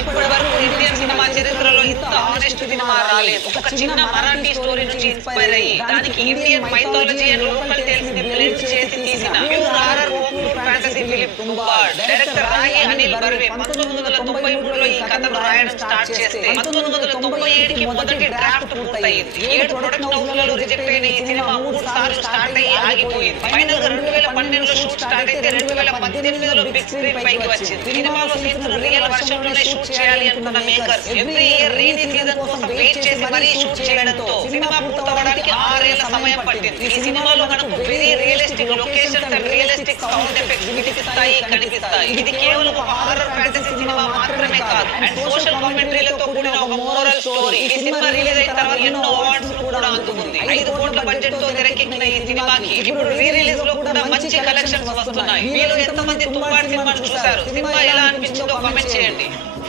ఇప్పటి వరకు Indian cinema చరిత్రలో ఇంత ఆనెస్ట్ సినిమా రాలేదు. ఒక చిన్న మరాఠీ స్టోరీ నుంచి ఇన్స్పైర్ అయ్యి దానికి Indian mythology and local tiles ని బ్లెండ్ చేసి తీసిన pure horror home fantasy film Tumbbad. Director రాయి అనిల్ బర్వే 1993లో ఈ కథను రాయడం స్టార్ట్ చేస్తే 1997కి మొదటి డ్రాఫ్ట్ పూర్తయింది. 7 ప్రొడక్షన్ హౌస్లలో రిజెక్ట్ అయిన ఈ సినిమా 3 సార్లు స్టార్ట్ అయ్యి ఆగిపోయింది. ఫైనల్ గా 2012లో షూట్ స్టార్ట్ అయితే 2018లో బిగ్ స్క్రీన్ పైకి వచ్చింది. సినిమాలో సీన్స్ రియల్ వర్షన్ లోనే షూట్ చేయాలి అనుకున్న makers every year rainy season కోసం వెయిట్ చేసి మరీ షూట్ చేయడంతో సినిమా పూర్తవడానికి 6 ఏళ్ల సమయం పట్టింది. ఈ సినిమాలో మనకు very realistic locations and realistic sound effects వినిపిస్తాయి, కనిపిస్తాయి. ఇది కేవలం ఒక హారర్ ఫ్యాంటసీ సినిమా మాత్రమే కాదు, అండ్ సోషల్ కామెంటరీలతో కూడిన ఒక మోరల్ స్టోరీ. ఈ సినిమా రిలీజ్ అయిన తర్వాత ఎన్నో అవార్డ్స్ కూడా అందుకుంది. 5 కోట్ల బడ్జెట్ తో తెరకెక్కిన ఈ సినిమాకి ఇప్పుడు రీ రిలీజ్ లో కూడా మంచి కలెక్షన్స్ వస్తున్నాయి. మీలో ఎంతమంది తుంబాడ్ సినిమాను చూశారు? సినిమా ఎలా అనిపించిందో కామెంట్ చేయండి.